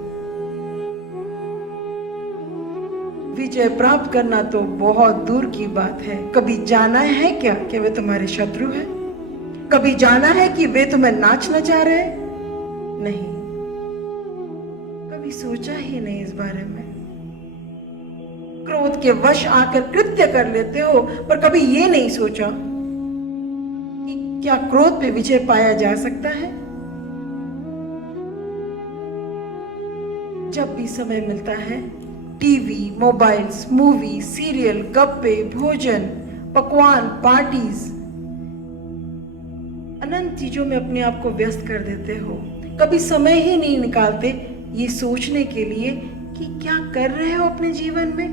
विजय प्राप्त करना तो बहुत दूर की बात है। कभी जाना है क्या कि वे तुम्हारे शत्रु हैं? कभी जाना है कि वे तुम्हें नाच नचा रहे? नहीं, कभी सोचा ही नहीं इस बारे में। क्रोध के वश आकर कृत्य कर लेते हो, पर कभी ये नहीं सोचा कि क्या क्रोध पे विजय पाया जा सकता है? जब भी समय मिलता है टीवी, मोबाइल्स, मूवी, सीरियल, गप्पे, भोजन, पकवान, पार्टीज, अनंत चीजों में अपने आप को व्यस्त कर देते हो। कभी समय ही नहीं निकालते ये सोचने के लिए कि क्या कर रहे हो अपने जीवन में।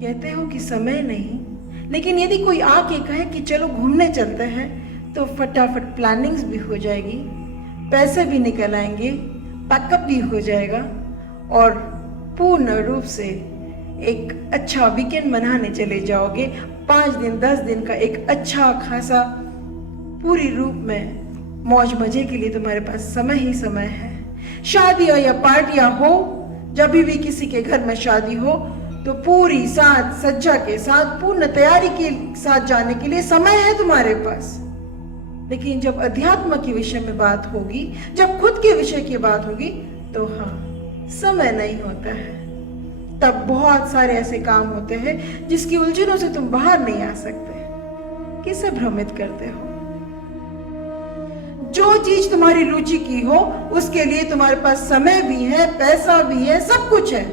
कहते हो कि समय नहीं, लेकिन यदि कोई आके कहे कि चलो घूमने चलते हैं तो फटाफट प्लानिंग्स भी हो जाएगी, पैसे भी निकल आएंगे, पैकअप भी हो जाएगा और पूर्ण रूप से एक अच्छा वीकेंड मनाने चले जाओगे। 5 दिन 10 दिन का एक अच्छा खासा पूरी रूप में मौज मजे के लिए तुम्हारे पास समय ही समय है। शादियां या पार्टियां हो, जब भी किसी के घर में शादी हो तो पूरी साथ सज्जा के साथ पूर्ण तैयारी के साथ जाने के लिए समय है तुम्हारे पास। लेकिन जब अध्यात्म के विषय में बात होगी, जब खुद के विषय की बात होगी तो हाँ, समय नहीं होता है। तब बहुत सारे ऐसे काम होते हैं जिसकी उलझनों से तुम बाहर नहीं आ सकते। किसे भ्रमित करते हो? जो चीज तुम्हारी रुचि की हो उसके लिए तुम्हारे पास समय भी है, पैसा भी है, सब कुछ है।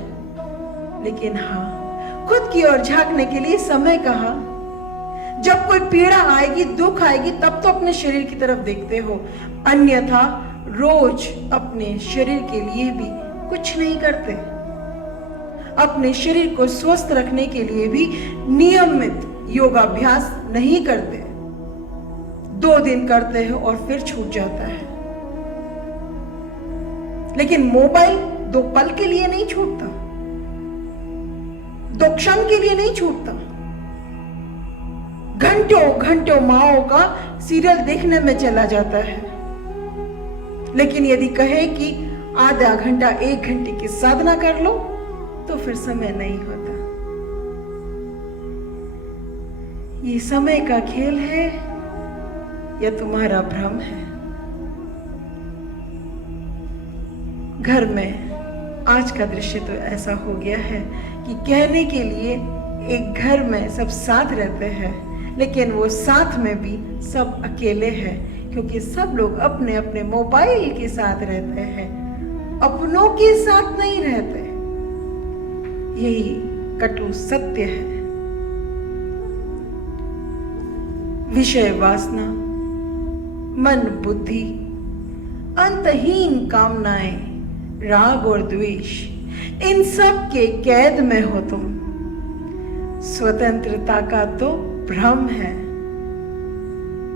लेकिन हाँ, खुद की ओर झांकने के लिए समय कहाँ? जब कोई पीड़ा आएगी, दुख आएगी, तब तो अपने शरीर की तरफ देखते हो, अन्यथा रोज अपने शरीर के लिए भी कुछ नहीं करते। अपने शरीर को स्वस्थ रखने के लिए भी नियमित योगाभ्यास नहीं करते। 2 दिन करते हो और फिर छूट जाता है। लेकिन मोबाइल 2 पल के लिए नहीं छूटता, 2 क्षण के लिए नहीं छूटता। घंटों घंटों माओ का सीरियल देखने में चला जाता है। लेकिन यदि कहे कि आधा घंटा 1 घंटे की साधना कर लो तो फिर समय नहीं होता। ये समय का खेल है या तुम्हारा भ्रम है? घर में आज का दृश्य तो ऐसा हो गया है कि कहने के लिए एक घर में सब साथ रहते हैं, लेकिन वो साथ में भी सब अकेले हैं, क्योंकि सब लोग अपने अपने मोबाइल के साथ रहते हैं, अपनों के साथ नहीं रहते। यही कटु सत्य है। विषय वासना, मन बुद्धि, अंतहीन कामनाएं, राग और द्वेष, इन सब के कैद में हो तुम। स्वतंत्रता का तो भ्रम है।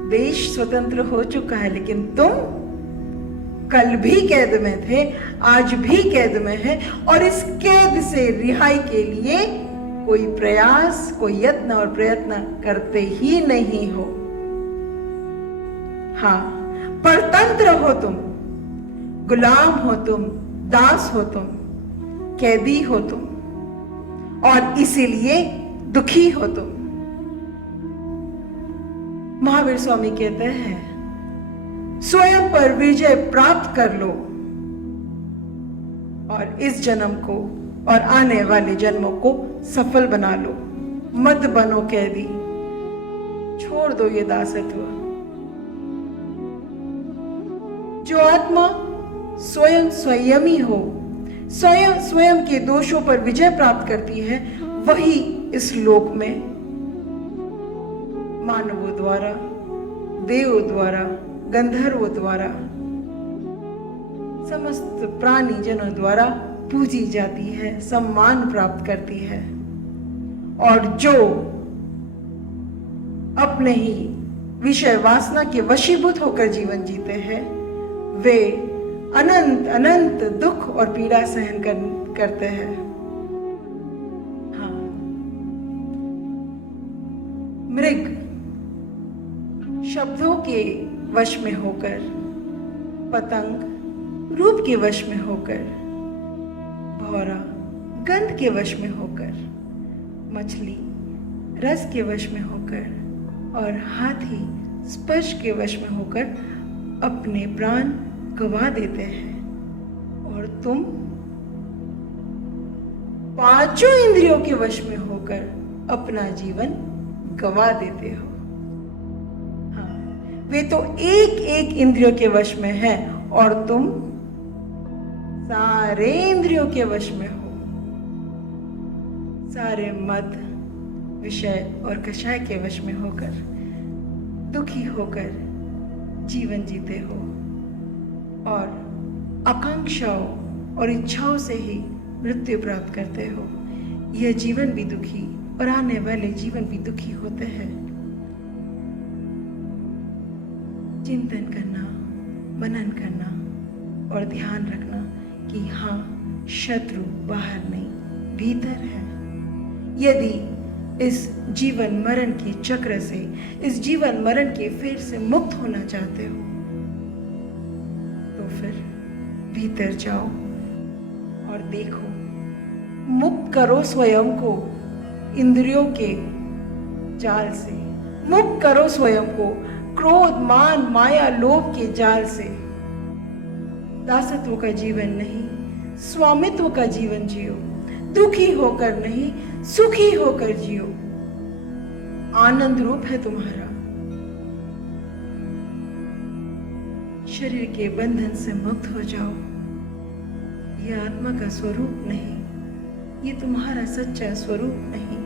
देश स्वतंत्र हो चुका है, लेकिन तुम कल भी कैद में थे, आज भी कैद में है, और इस कैद से रिहाई के लिए कोई प्रयास, कोई यत्न और प्रयत्न करते ही नहीं हो। हाँ, परतंत्र हो तुम, गुलाम हो तुम, दास हो तुम, कैदी हो तुम, और इसीलिए दुखी हो तुम। महावीर स्वामी कहते हैं, स्वयं पर विजय प्राप्त कर लो और इस जन्म को और आने वाले जन्मों को सफल बना लो। मत बनो कैदी, छोड़ दो ये दासत्व। जो आत्मा स्वयं संयमी हो, स्वयं के दोषों पर विजय प्राप्त करती है, वही इस लोक में मानवों द्वारा, देवों द्वारा, गंधर्वों द्वारा, समस्त प्राणी जनों द्वारा पूजी जाती है, सम्मान प्राप्त करती है। और जो अपने ही विषय वासना के वशीभूत होकर जीवन जीते हैं, वे अनंत अनंत दुख और पीड़ा सहन करते हैं। हाँ, मृग शब्दों के वश में होकर, पतंग रूप के वश में होकर, भौरा गंध के वश में होकर, मछली रस के वश में होकर और हाथी स्पर्श के वश में होकर अपने प्राण गवा देते हैं। और तुम 5 इंद्रियों के वश में होकर अपना जीवन गवा देते हो। वे तो एक एक इंद्रियों के वश में है और तुम सारे इंद्रियों के वश में हो, सारे मद, विषय और कषाय के वश में होकर दुखी होकर जीवन जीते हो और आकांक्षाओं और इच्छाओं से ही मृत्यु प्राप्त करते हो। यह जीवन भी दुखी और आने वाले जीवन भी दुखी होते हैं। चिंतन करना, मनन करना और ध्यान रखना कि हाँ, शत्रु बाहर नहीं भीतर है। यदि इस जीवन मरण के चक्र से, इस जीवन मरण के फेर से मुक्त होना चाहते हो तो फिर भीतर जाओ और देखो, मुक्त करो स्वयं को इंद्रियों के जाल से, मुक्त करो स्वयं को क्रोध, मान, माया, लोभ के जाल से। दासत्व का जीवन नहीं, स्वामित्व का जीवन जियो। दुखी होकर नहीं, सुखी होकर जियो। आनंद रूप है तुम्हारा। शरीर के बंधन से मुक्त हो जाओ। यह आत्मा का स्वरूप नहीं, ये तुम्हारा सच्चा स्वरूप नहीं।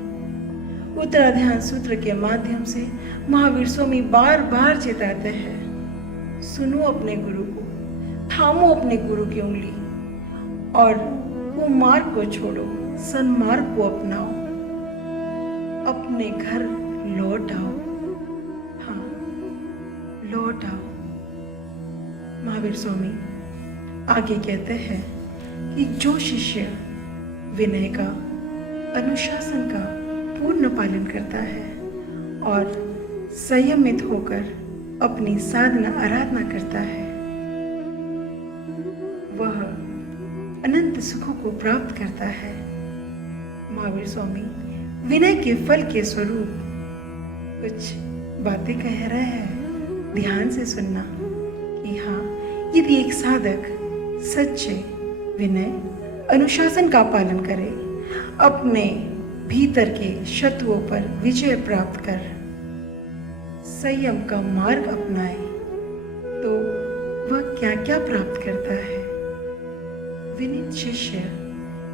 उत्तराध्यान सूत्र के माध्यम से महावीर स्वामी बार बार चेताते हैं, सुनो अपने गुरु को, थामो अपने गुरु की उंगली और कुमार्ग को छोड़ो, सन्मार्ग को अपनाओ, अपने घर लौट आओ। हाँ, लौट आओ। महावीर स्वामी आगे कहते हैं कि जो शिष्य विनय का, अनुशासन का पूर्ण पालन करता है और संयमित होकर अपनी साधना आराधना करता है, वह अनंत सुखों को प्राप्त करता है। महावीर स्वामी विनय के फल के स्वरूप कुछ बातें कह रहे हैं, ध्यान से सुनना कि हाँ, यदि एक साधक सच्चे विनय, अनुशासन का पालन करे, अपने भीतर के शत्रुओं पर विजय प्राप्त कर संयम का मार्ग अपनाए, तो वह क्या क्या प्राप्त करता है। विनीत शिष्य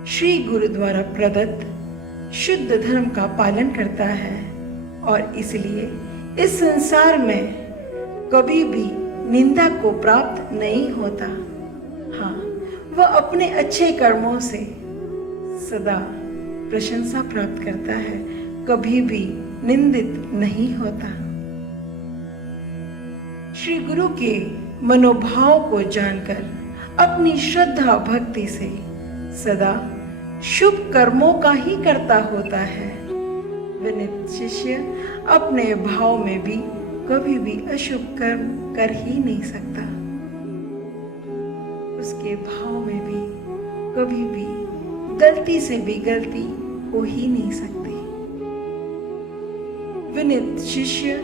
श्री गुरु द्वारा प्रदत्त शुद्ध धर्म का पालन करता है और इसलिए इस संसार में कभी भी निंदा को प्राप्त नहीं होता। हाँ, वह अपने अच्छे कर्मों से सदा प्रशंसा प्राप्त करता है, कभी भी निंदित नहीं होता। श्री गुरु के मनोभाव को जानकर अपनी श्रद्धा भक्ति से सदा शुभ कर्मों का ही करता होता है। विनीत शिष्य अपने भाव में भी कभी भी अशुभ कर्म कर ही नहीं सकता। उसके भाव में भी कभी भी गलती से भी गलती हो ही नहीं सकती। विनीत शिष्य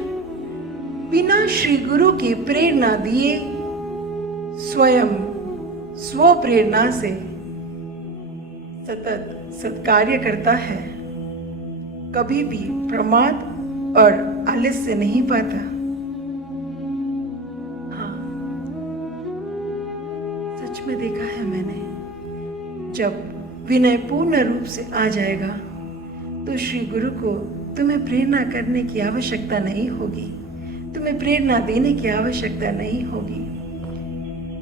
बिना श्री गुरु की प्रेरणा दिए स्वयं स्व प्रेरणा से सतत सत्कार्य करता है, कभी भी प्रमाद और आलस्य नहीं पाता। हाँ, सच में देखा है मैंने, जब विनय पूर्ण रूप से आ जाएगा तो श्री गुरु को तुम्हें प्रेरणा करने की आवश्यकता नहीं होगी, तुम्हें प्रेरणा देने की आवश्यकता नहीं होगी।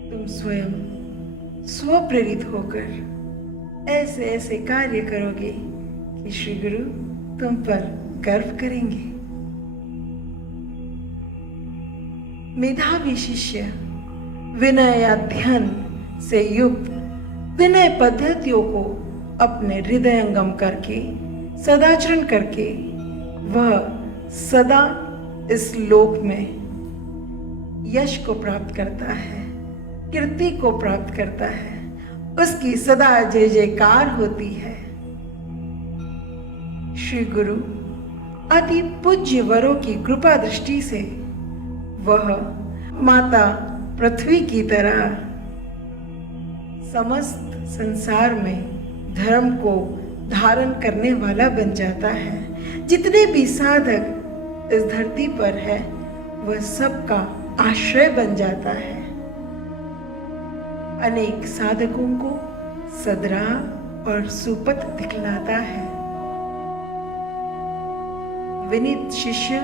तुम स्वयं स्वप्रेरित होकर ऐसे ऐसे कार्य करोगे कि श्री गुरु तुम पर गर्व करेंगे। मेधावी शिष्य विनयाध्ययन से युक्त विनय पद्धतियों को अपने हृदयंगम करके सदाचरण करके वह सदा इस लोक में यश को प्राप्त करता है, कीर्ति को प्राप्त करता है, उसकी सदा जय जयकार होती है। श्री गुरु अति पूज्य वरों की कृपा दृष्टि से वह माता पृथ्वी की तरह समस्त संसार में धर्म को धारण करने वाला बन जाता है। जितने भी साधक इस धरती पर है वह सबका आश्रय बन जाता है। अनेक साधकों को सदराह और सुपथ दिखलाता है। विनीत शिष्य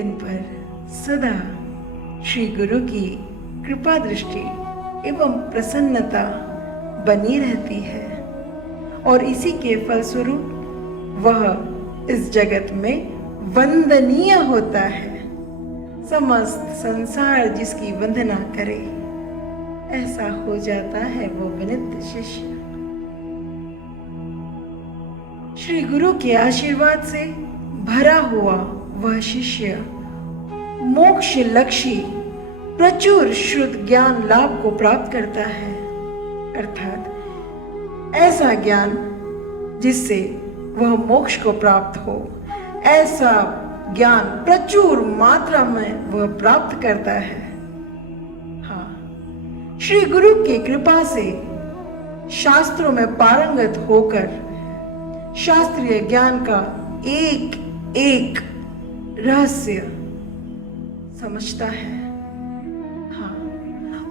इन पर सदा श्री गुरु की कृपा दृष्टि एवं प्रसन्नता बनी रहती है और इसी के फलस्वरूप वह इस जगत में वंदनीय होता है। समस्त संसार जिसकी वंदना करे, ऐसा हो जाता है वो विनीत शिष्य। श्री गुरु के आशीर्वाद से भरा हुआ वह शिष्य मोक्ष लक्ष्य प्रचुर शुद्ध ज्ञान लाभ को प्राप्त करता है, अर्थात ऐसा ज्ञान जिससे वह मोक्ष को प्राप्त हो, ऐसा ज्ञान प्रचुर मात्रा में वह प्राप्त करता है। हाँ, श्री गुरु की कृपा से शास्त्रों में पारंगत होकर शास्त्रीय ज्ञान का एक एक रहस्य समझता है। हाँ,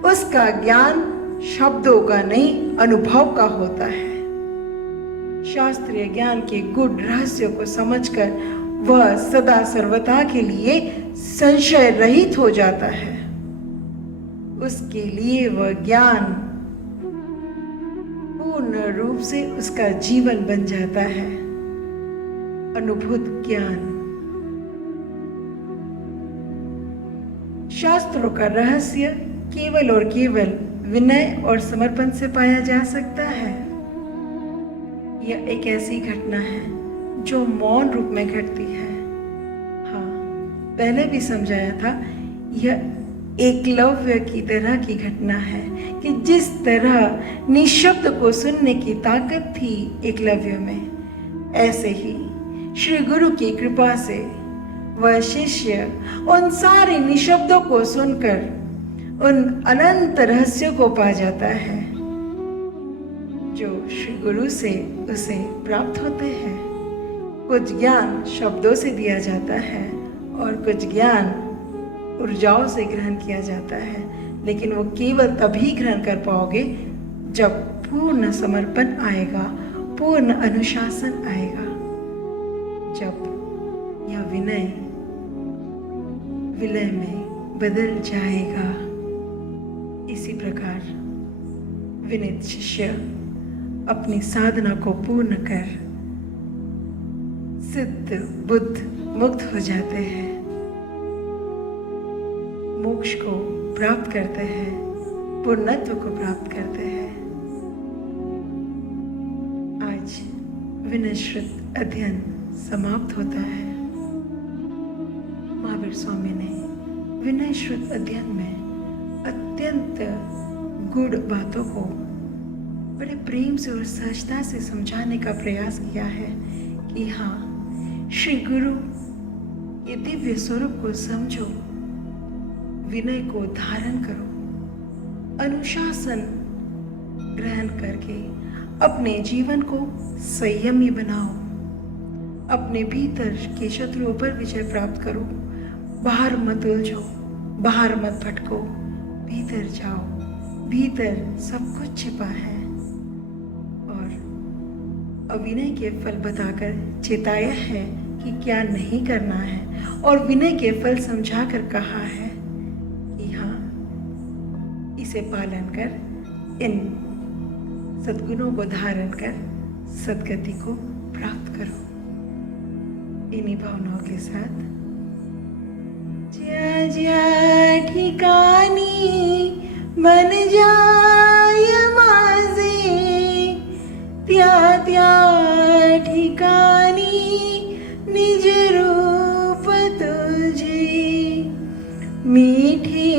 उसका ज्ञान शब्दों का नहीं, अनुभव का होता है। शास्त्रीय ज्ञान के गूढ़ रहस्यों को समझकर वह सदा सर्वदा के लिए संशय रहित हो जाता है। उसके लिए वह ज्ञान पूर्ण रूप से उसका जीवन बन जाता है। अनुभूत ज्ञान। शास्त्रों का रहस्य केवल और केवल विनय और समर्पण से पाया जा सकता है। यह एक ऐसी घटना है जो मौन रूप में घटती है। हाँ, पहले भी समझाया था, यह एकलव्य की तरह की घटना है कि जिस तरह निशब्द को सुनने की ताकत थी एकलव्य में, ऐसे ही श्री गुरु की कृपा से वह शिष्य उन सारे निशब्दों को सुनकर उन अनंत रहस्यों को पा जाता है जो श्री गुरु से उसे प्राप्त होते हैं। कुछ ज्ञान शब्दों से दिया जाता है और कुछ ज्ञान ऊर्जाओं से ग्रहण किया जाता है, लेकिन वो केवल तभी ग्रहण कर पाओगे जब पूर्ण समर्पण आएगा, पूर्ण अनुशासन आएगा, जब यह विनय विलय में बदल जाएगा। इसी प्रकार विनीत शिष्य अपनी साधना को पूर्ण कर सिद्ध बुद्ध मुक्त हो जाते हैं, मोक्ष को प्राप्त करते हैं, पूर्णत्व को प्राप्त करते हैं। आज विनय श्रुत अध्ययन समाप्त होता है। महावीर स्वामी ने विनय श्रुत अध्ययन में अत्यंत गूढ़ बातों को बड़े प्रेम से और सहजता से समझाने का प्रयास किया है कि हाँ, श्री गुरु ये दिव्य स्वरूप को समझो, विनय को धारण करो, अनुशासन ग्रहण करके अपने जीवन को संयमी बनाओ, अपने भीतर के शत्रुओं पर विजय प्राप्त करो, बाहर मत उलझो, बाहर मत भटको, भीतर जाओ, भीतर सब कुछ छिपा है। और अविनय के फल बताकर चेताया है कि क्या नहीं करना है, और विनय के फल समझाकर कहा है कि हाँ, इसे पालन कर, इन सद्गुणों को धारण कर सद्गति को प्राप्त करो। इन्हीं भावनाओं के साथ ज्या ज्या ठिकाणी मन जाय माझे, त्या त्या ठिकाणी निज रूप तुझे, मीठे